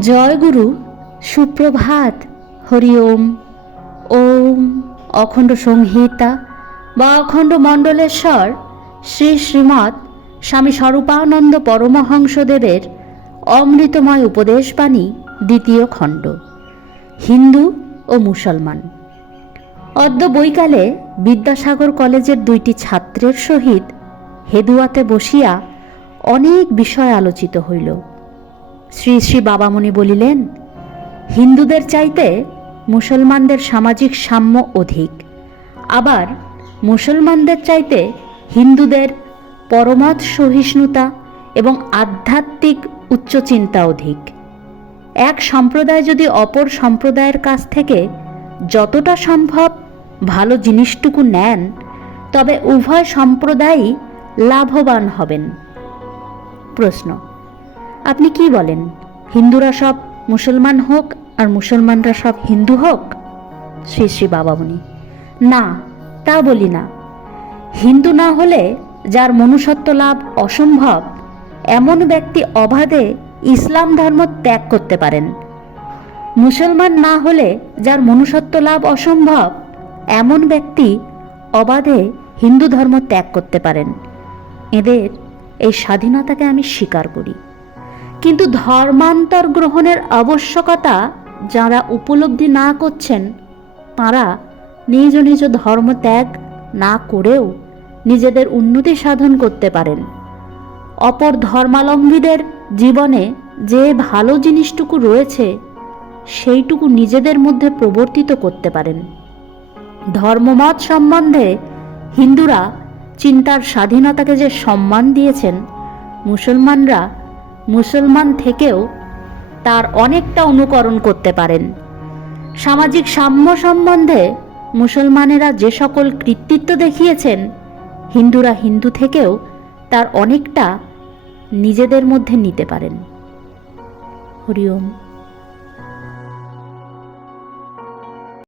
জয় গুরু সুপ্রভাত, হরি ওম। ওম অখণ্ড সংহিতা বা অখণ্ড মণ্ডলেশ্বর, শ্রী শ্রীমৎ স্বামী স্বরূপানন্দ পরমহংসদেবের অমৃতময় উপদেশবাণী, দ্বিতীয় খণ্ড। হিন্দু ও মুসলমান। অদ্য বৈকালে বিদ্যাসাগর কলেজের দুইটি ছাত্রের সহিত হেদুয়াতে বসিয়া অনেক বিষয় আলোচিত হইল। শ্রী শ্রী বাবামণি বলিলেন, হিন্দুদের চাইতে মুসলমানদের সামাজিক সাম্য অধিক। আবার মুসলমানদের চাইতে হিন্দুদের পরমত সহিষ্ণুতা এবং আধ্যাত্মিক উচ্চচিন্তা অধিক। এক সম্প্রদায় যদি অপর সম্প্রদায়ের কাছ থেকে যতটা সম্ভব ভালো জিনিসটুকু নেন, তবে উভয় সম্প্রদায়ই লাভবান হবেন। প্রশ্ন। আপনি কি বলেন? হিন্দুরা সব মুসলমান হোক আর মুসলমানরা সব হিন্দু হোক? শ্রী শ্রী বাবামণি। না, তা বলি না। হিন্দু না হলে যার মনুষ্যত্ব লাভ অসম্ভব, এমন ব্যক্তি অবাধে ইসলাম ধর্ম ত্যাগ করতে পারেন। মুসলমান না হলে যার মনুষ্যত্ব লাভ অসম্ভব, এমন ব্যক্তি অবাধে হিন্দু ধর্ম ত্যাগ করতে পারেন। এদের এই স্বাধীনতাকে আমি স্বীকার করি। কিন্তু ধর্মান্তর গ্রহণের আবশ্যকতা যারা উপলব্ধি না করছেন, তারা নিজ নিজ ধর্ম ত্যাগ না করেও নিজেদের উন্নতি সাধন করতে পারেন। অপর ধর্মালম্বীদের জীবনে যে ভালো জিনিসটুকু রয়েছে, সেইটুকু নিজেদের মধ্যে প্রবর্তিত করতে পারেন। ধর্মমত সম্বন্ধে হিন্দুরা চিন্তার স্বাধীনতাকে যে সম্মান দিয়েছেন, মুসলমানরা মুসলমান থেকেও তার অনেকটা অনুকরণ করতে পারেন। সামাজিক সাম্য সম্বন্ধে মুসলমানেরা যে সকল কৃতিত্ব দেখিয়েছেন, হিন্দুরা হিন্দু থেকেও তার অনেকটা নিজেদের মধ্যে নিতে পারেন। হরি ওম।